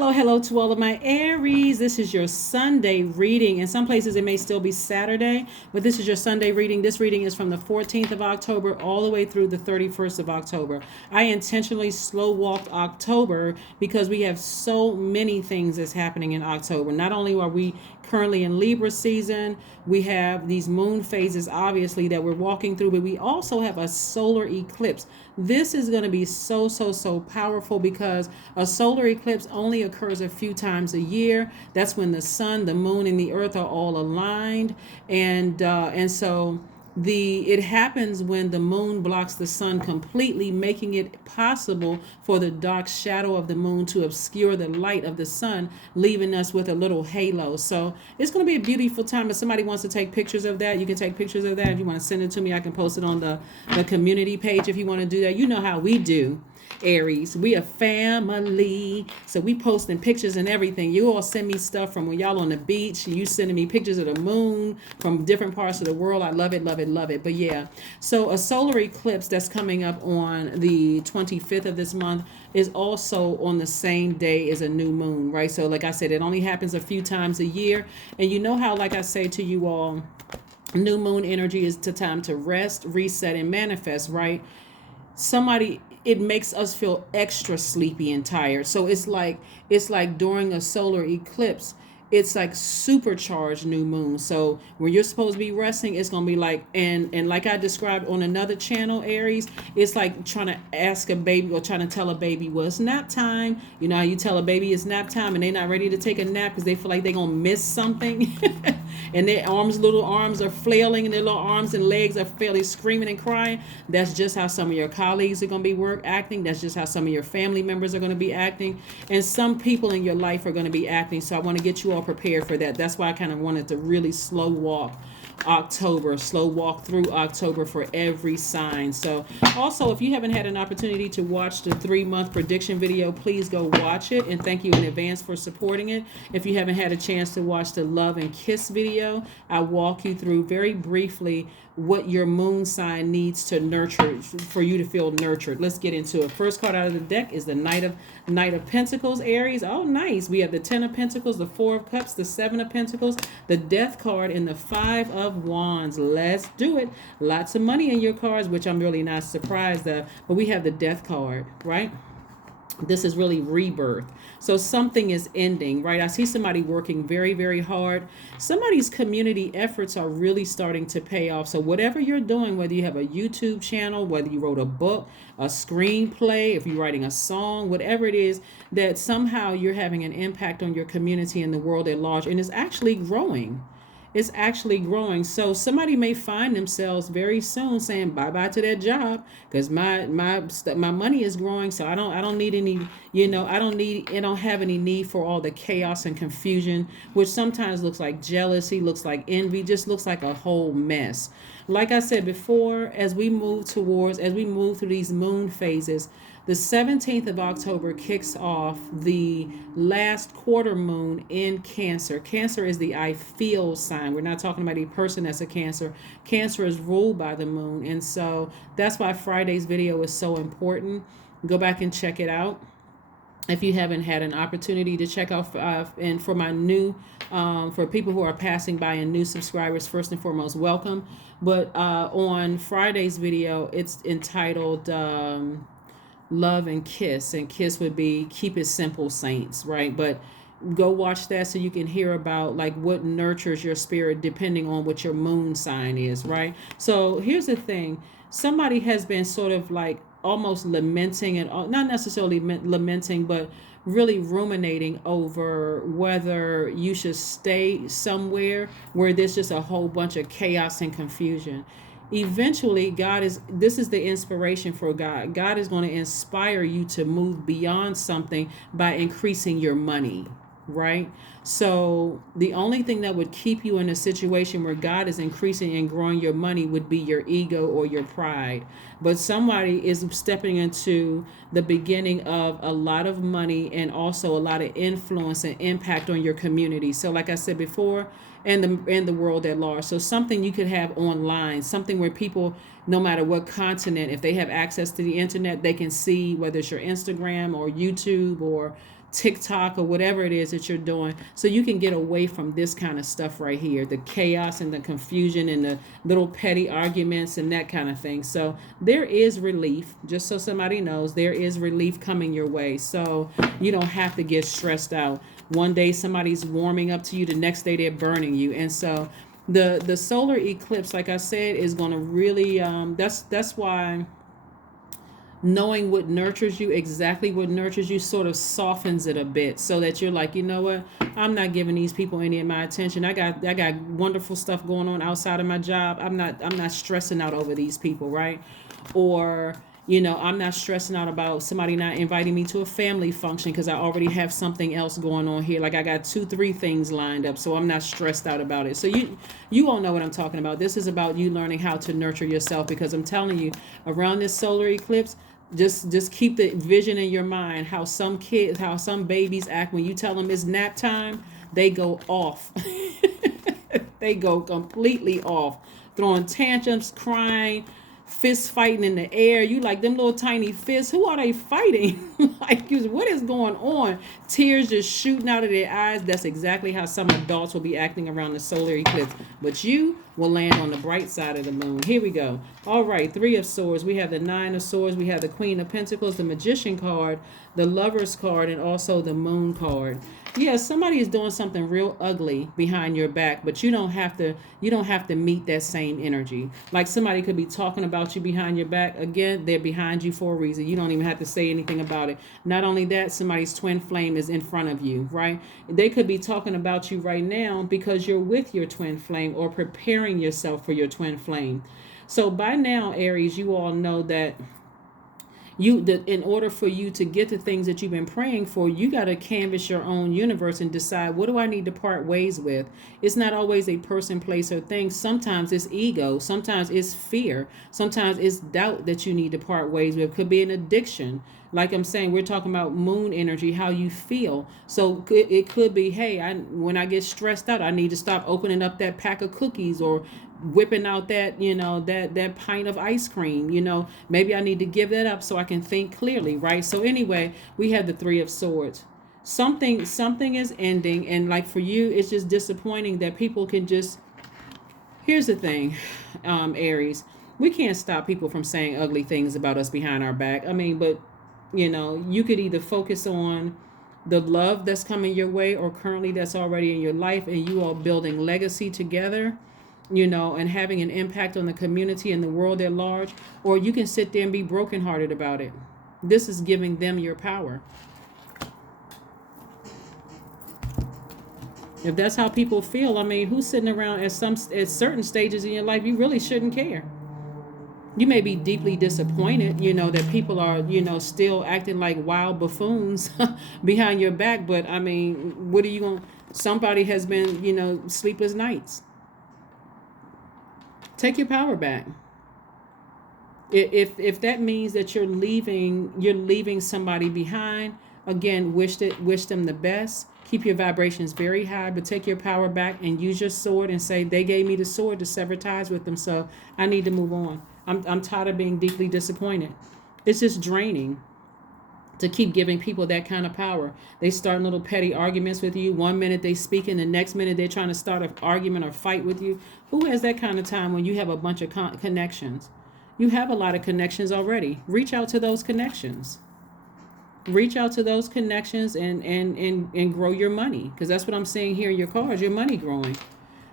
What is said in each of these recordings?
Hello to all of my Aries. This is your Sunday reading. In some places, it may still be Saturday, but this is your Sunday reading. This reading is from the 14th of October all the way through the 31st of October. I intentionally slow walked October because we have so many things that's happening in October. Not only are we currently in Libra season, we have these moon phases, obviously, that we're walking through, but we also have a solar eclipse. This is going to be so powerful because a solar eclipse only occurs a few times a year. That's when the sun, the moon, and the earth are all aligned, and so it happens when the moon blocks the sun completely, making it possible for the dark shadow of the moon to obscure the light of the sun, leaving us with a little halo. So it's going to be a beautiful time. If somebody wants to take pictures of that, you can take pictures of that. If you want to send it to me, I can post it on the community page if you want to do that. You know how we do, Aries. We a family, so we posting pictures and everything. You all send me stuff from when y'all on the beach. You sending me pictures of the moon from different parts of the world. I love it. But yeah, so a solar eclipse that's coming up on the 25th of this month is also on the same day as a new moon, right? So like I said, it only happens a few times a year, and you know how, like I say to you all, new moon energy is the time to rest, reset, and manifest, right? It makes us feel extra sleepy and tired. So it's like during a solar eclipse, it's like supercharged new moon. So when you're supposed to be resting, it's gonna be like, and like I described on another channel, Aries, it's like trying to ask a baby or trying to tell a baby, well, it's nap time. You know how you tell a baby it's nap time and they're not ready to take a nap because they feel like they're gonna miss something. And their little arms are flailing, and their little arms and legs are fairly screaming and crying. That's just how some of your colleagues are going to be acting. That's just how some of your family members are going to be acting. And some people in your life are going to be acting. So I want to get you all prepared for that. That's why I kind of wanted to really slow walk through October for every sign. So also, if you haven't had an opportunity to watch the 3-month prediction video, please go watch it, and thank you in advance for supporting it. If you haven't had a chance to watch the love and kiss video, I walk you through very briefly what your moon sign needs to nurture for you to feel nurtured. Let's get into it. First card out of the deck is the Knight of Pentacles, Aries. Oh, nice. We have the 10 of Pentacles, the 4 of Cups, the 7 of Pentacles, the Death card, and the 5 of Wands. Let's do it. Lots of money in your cards, which I'm really not surprised of. But we have the Death card, right? This is really rebirth. So something is ending, right? I see somebody working very hard. Somebody's community efforts are really starting to pay off. So whatever you're doing, whether you have a YouTube channel, whether you wrote a book, a screenplay, if you're writing a song, whatever it is, that somehow you're having an impact on your community and the world at large, and it's actually growing. It's actually growing. So somebody may find themselves very soon saying bye-bye to that job because my money is growing. So I don't need any, I don't have any need for all the chaos and confusion, which sometimes looks like jealousy, looks like envy, just looks like a whole mess. Like I said before, as we move through these moon phases, the 17th of October kicks off the last quarter moon in Cancer. Cancer is the I feel sign. We're not talking about a person that's a Cancer. Cancer is ruled by the moon. And so that's why Friday's video is so important. Go back and check it out if you haven't had an opportunity to check out. And for my new, for people who are passing by and new subscribers, first and foremost, welcome. But on Friday's video, it's entitled Love and Kiss, and kiss would be keep it simple, saints, right? But go watch that so you can hear about like what nurtures your spirit depending on what your moon sign is, right? So here's the thing. Somebody has been sort of like almost lamenting, and not necessarily lamenting, but really ruminating over whether you should stay somewhere where there's just a whole bunch of chaos and confusion. Eventually, this is the inspiration for God. God is going to inspire you to move beyond something by increasing your money, right? So the only thing that would keep you in a situation where God is increasing and growing your money would be your ego or your pride. But somebody is stepping into the beginning of a lot of money and also a lot of influence and impact on your community. So like I said before, and the world at large. So something you could have online, something where people, no matter what continent, if they have access to the internet, they can see whether it's your Instagram or YouTube or TikTok or whatever it is that you're doing, so you can get away from this kind of stuff right here, the chaos and the confusion and the little petty arguments and that kind of thing. So there is relief, just so somebody knows, there is relief coming your way. So you don't have to get stressed out. One day somebody's warming up to you, the next day they're burning you. And so the solar eclipse, like I said, is going to really that's why knowing what nurtures you, exactly what nurtures you, sort of softens it a bit, so that you're like, you know what, I'm not giving these people any of my attention. I got wonderful stuff going on outside of my job. I'm not stressing out over these people, right? Or I'm not stressing out about somebody not inviting me to a family function because I already have something else going on here. Like I got 2-3 things lined up, so I'm not stressed out about it. So you all know what I'm talking about. This is about you learning how to nurture yourself, because I'm telling you, around this solar eclipse, just keep the vision in your mind, how some babies act when you tell them it's nap time. They go off. They go completely off, throwing tantrums, crying, fist fighting in the air. You like them little tiny fists. Who are they fighting? Like, what is going on? Tears just shooting out of their eyes. That's exactly how some adults will be acting around the solar eclipse. But you will land on the bright side of the moon. Here we go. All right, 3 of Swords. We have the 9 of Swords. We have the Queen of Pentacles, the Magician card, the Lovers card, and also the Moon card. Yeah, somebody is doing something real ugly behind your back, but you don't have to meet that same energy. Like somebody could be talking about you behind your back. Again, they're behind you for a reason. You don't even have to say anything about it. Not only that, somebody's twin flame is in front of you, right? They could be talking about you right now because you're with your twin flame or preparing yourself for your twin flame. So by now, Aries, you all know that in order for you to get the things that you've been praying for, you got to canvas your own universe and decide, what do I need to part ways with? It's not always a person, place, or thing. Sometimes it's ego. Sometimes it's fear. Sometimes it's doubt that you need to part ways with. Could be an addiction. Like I'm saying, we're talking about moon energy, how you feel. So it could be, hey, when I get stressed out, I need to stop opening up that pack of cookies or whipping out that that pint of ice cream. Maybe I need to give that up so I can think clearly, right? So anyway, we have the 3 of Swords. Something is ending, and like for you, it's just disappointing that people can just. Here's the thing, Aries, we can't stop people from saying ugly things about us behind our back. I mean, but you could either focus on the love that's coming your way, or currently that's already in your life, and you are building legacy together, and having an impact on the community and the world at large, or you can sit there and be brokenhearted about it. This is giving them your power. If that's how people feel, I mean, who's sitting around at certain stages in your life, you really shouldn't care. You may be deeply disappointed, that people are, still acting like wild buffoons behind your back. But I mean, what are you going to, somebody has been, sleepless nights. Take your power back. If that means that you're leaving somebody behind, again, wish them the best. Keep your vibrations very high, but take your power back and use your sword and say, they gave me the sword to sever ties with them, so I need to move on. I'm tired of being deeply disappointed. It's just draining to keep giving people that kind of power. They start little petty arguments with you. One minute they speak, and the next minute they're trying to start an argument or fight with you. Who has that kind of time when you have a bunch of connections? You have a lot of connections already. Reach out to those connections. Reach out to those connections and grow your money, because that's what I'm seeing here in your cards, your money growing.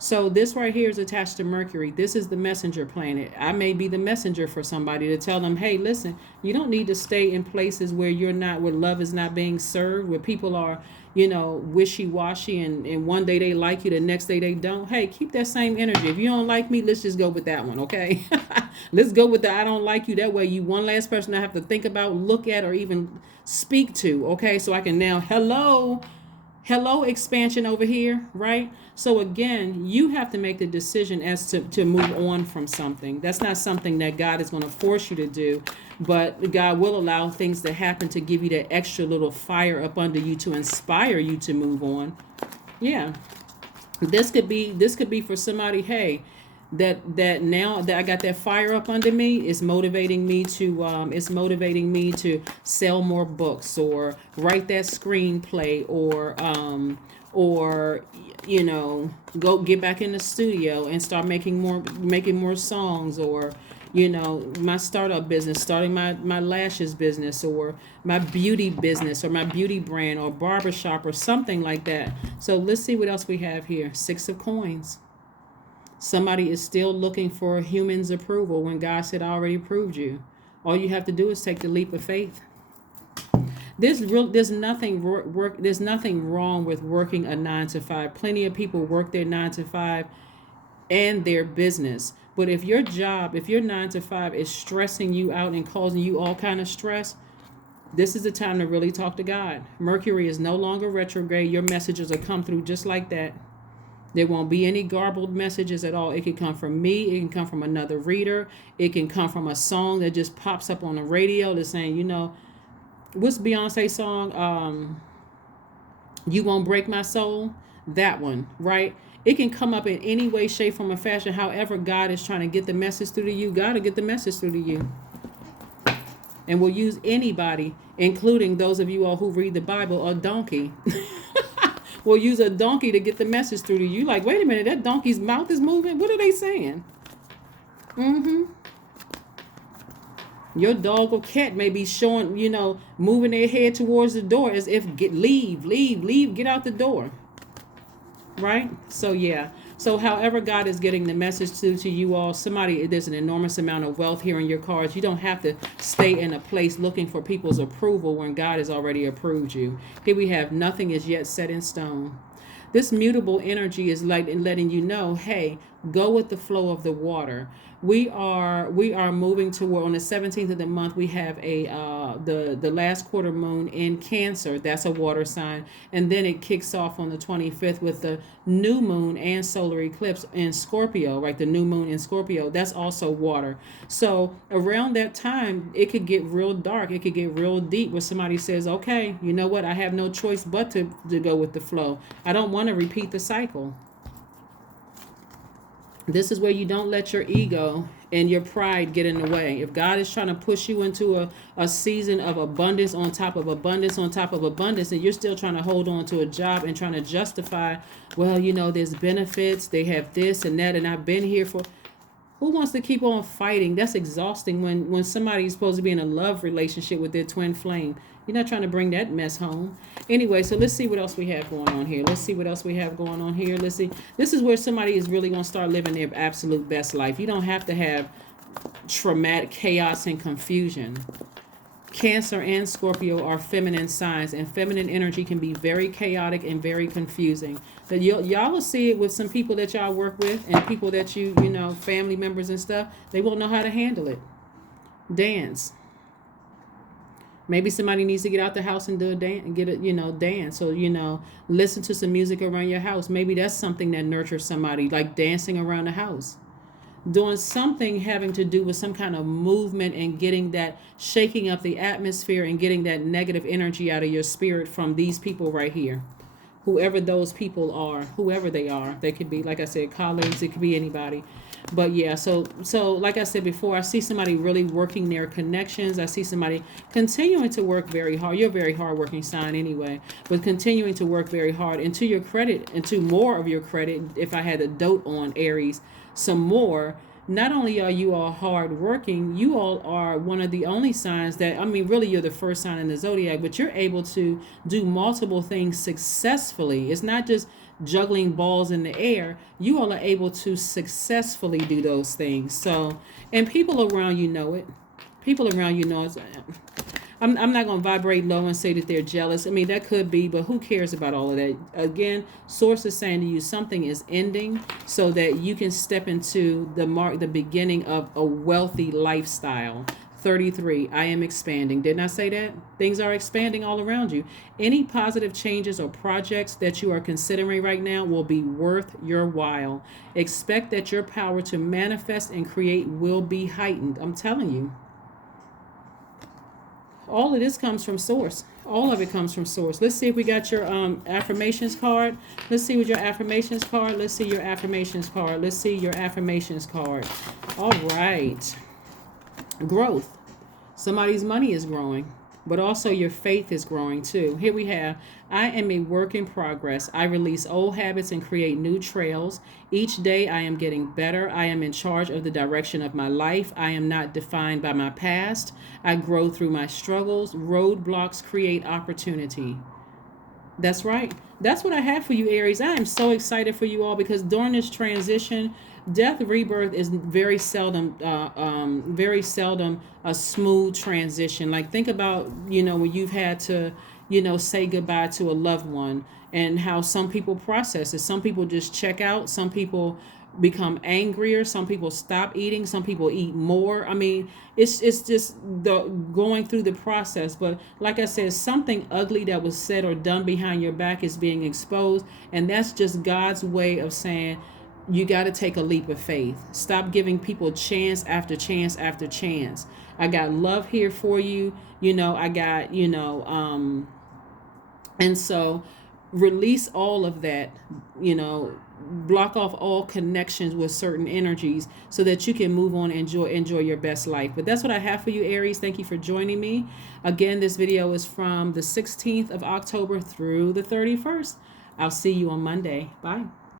So this right here is attached to Mercury. This is the messenger planet. I may be the messenger for somebody to tell them, hey, listen, you don't need to stay in places where where love is not being served, where people are, wishy-washy, and one day they like you, the next day they don't. Hey, keep that same energy. If you don't like me, let's just go with that one, okay? Let's go with the I don't like you. That way you one last person I have to think about, look at, or even speak to, okay? So I can now, hello expansion over here, right? So again, you have to make the decision as to move on from something. That's not something that God is going to force you to do, but God will allow things to happen to give you that extra little fire up under you to inspire you to move on. Yeah. This could be for somebody, hey, that now that I got that fire up under me, is motivating me to sell more books, or write that screenplay, or go get back in the studio and start making more songs, or my startup business, starting my lashes business, or my beauty business, or my beauty brand, or barbershop, or something like that. So let's see what else we have here. 6 of Coins. Somebody is still looking for humans' approval when God said, I already approved you. All you have to do is take the leap of faith. There's nothing wrong with working a 9 to 5. Plenty of people work their 9 to 5 and their business. But if your 9 to 5 is stressing you out and causing you all kind of stress, this is the time to really talk to God. Mercury is no longer retrograde. Your messages will come through just like that. There won't be any garbled messages at all. It can come from me. It can come from another reader. It can come from a song that just pops up on the radio that's saying, what's Beyonce's song? You Won't Break My Soul. That one, right? It can come up in any way, shape, form, or fashion. However God is trying to get the message through to you, God will get the message through to you. And we'll use anybody, including those of you all who read the Bible, a donkey. We'll use a donkey to get the message through to you. Like, wait a minute, that donkey's mouth is moving. What are they saying? Your dog or cat may be showing, moving their head towards the door as if leave, get out the door. Right? So yeah. So however God is getting the message to you all, there's an enormous amount of wealth here in your cards. You don't have to stay in a place looking for people's approval when God has already approved you. Here we have nothing is yet set in stone. This mutable energy is letting you know, hey, go with the flow of the water. We are moving toward, on the 17th of the month, we have the last quarter moon in Cancer. That's a water sign. And then it kicks off on the 25th with the new moon and solar eclipse in Scorpio, right? The new moon in Scorpio, that's also water. So around that time, it could get real dark. It could get real deep where somebody says, okay, you know what? I have no choice but to go with the flow. I don't want to repeat the cycle. This is where you don't let your ego and your pride get in the way. If God is trying to push you into a season of abundance on top of abundance on top of abundance, and you're still trying to hold on to a job and trying to justify, well, there's benefits, they have this and that, and I've been here for... Who wants to keep on fighting? That's exhausting when somebody's supposed to be in a love relationship with their twin flame. You're not trying to bring that mess home. Anyway, so let's see what else we have going on here. Let's see. This is where somebody is really going to start living their absolute best life. You don't have to have traumatic chaos and confusion. Cancer and Scorpio are feminine signs, and feminine energy can be very chaotic and very confusing. But y'all will see it with some people that y'all work with and people that you family members and stuff. They won't know how to handle it. Dance. Maybe somebody needs to get out the house and do a dance and dance. So, listen to some music around your house. Maybe that's something that nurtures somebody, like dancing around the house. Doing something having to do with some kind of movement and getting that, shaking up the atmosphere and getting that negative energy out of your spirit from these people right here. Whoever those people are, whoever they are. They could be, like I said, colleagues. It could be anybody. But yeah, so like I said before, I see somebody really working their connections. I see somebody continuing to work very hard. You're a very hardworking sign anyway, but continuing to work very hard. And to your credit, and to more of your credit, if I had a dote on Aries, some more, not only are you all hardworking, you all are one of the only signs that, really you're the first sign in the Zodiac, but you're able to do multiple things successfully. It's not just juggling balls in the air. You all are able to successfully do those things. So, and people around you know it. I'm not going to vibrate low and say that they're jealous. That could be, but who cares about all of that? Again, Source is saying to you something is ending so that you can step into the beginning of a wealthy lifestyle. 33, I am expanding. Didn't I say that? Things are expanding all around you. Any positive changes or projects that you are considering right now will be worth your while. Expect that your power to manifest and create will be heightened. I'm telling you. All of this comes from Source. All of it comes from source. Let's see if we got your affirmations card. Let's see what your affirmations card. Let's see your affirmations card. Let's see your affirmations card. All right. Growth. Somebody's money is growing, but also your faith is growing too. Here we have, I am a work in progress. I release old habits and create new trails. Each day I am getting better. I am in charge of the direction of my life. I am not defined by my past. I grow through my struggles. Roadblocks create opportunity. That's right. That's what I have for you, Aries. I am so excited for you all because during this transition, death rebirth is very seldom a smooth transition. Like think about, when you've had to, say goodbye to a loved one and how some people process it. Some people just check out. Some people become angrier. Some people stop eating. Some people eat more. I mean, it's just the going through the process. But like I said, something ugly that was said or done behind your back is being exposed, and that's just God's way of saying you got to take a leap of faith. Stop giving people chance after chance after chance. I got love here for you. I got, and so release all of that, block off all connections with certain energies so that you can move on and enjoy your best life. But that's what I have for you, Aries. Thank you for joining me. Again, this video is from the 16th of October through the 31st. I'll see you on Monday. Bye.